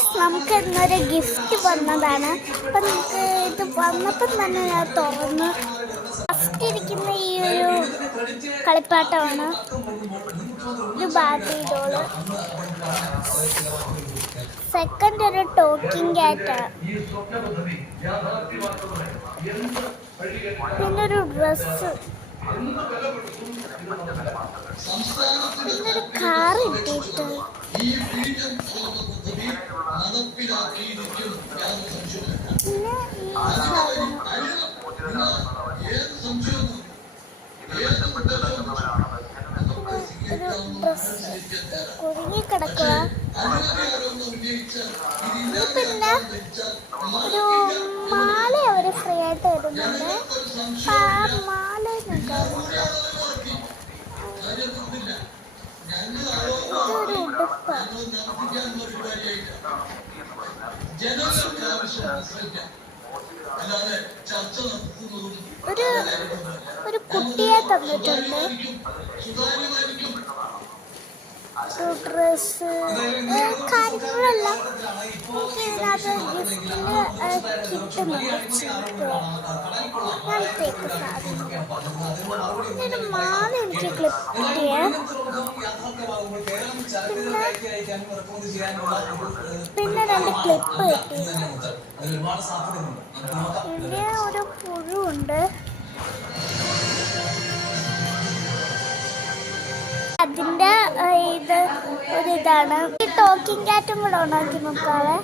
Guys നമുക്ക് ഇന്നൊരു gift വന്നതാണ്. അപ്പം നമുക്ക് ഇത് വന്നപ്പം തന്നെ ഞാൻ തുറന്ന് ഫസ്റ്റ് ഇരിക്കുന്ന ഈ ഒരു കളിപ്പാട്ടമാണ്. ഇത് ബാർബി ഡോള്. സെക്കൻഡ് ഒരു ടോക്കിംഗ് ക്യാറ്റാണ്. പിന്നെ ഒരു ഡ്രസ്സ്, പിന്നൊരു കാർ ഇട്ടിട്ട്, പിന്നെ ഈ സാധനം ഒരു ഡ്രസ്സ് കുടുങ്ങി കിടക്കുക. പിന്നെ ഒരു മാല അവർ ഫ്രീ ആയിട്ട് തരുന്നുണ്ട്. ആ മാല ഇതൊരു ഉടുപ്പ്. ഒരു കുട്ടിയെ തന്നിട്ടുണ്ട്. ഡ്രസ്സ് കാര്യങ്ങളെല്ലാം ഇതിനകത്ത് ഗിഫ്റ്റിന് കിട്ടുന്നുണ്ട്. അങ്ങനത്തേക്ക് സാധനം. പിന്നെ ഒരു മാല എനിക്ക് ക്ലിപ്പ് കിട്ടിയ, പിന്നെ രണ്ട് ക്ലിപ്പ് കിട്ടി. പിന്നെ ഒരു പുഴുണ്ട്. അതിൻ്റെ ഇത് ഒരിതാണ്. ഈ ടോക്കിംഗ് ക്യാറ്റും കൂടെ ഉണ്ടാക്കി നോക്കാവേ.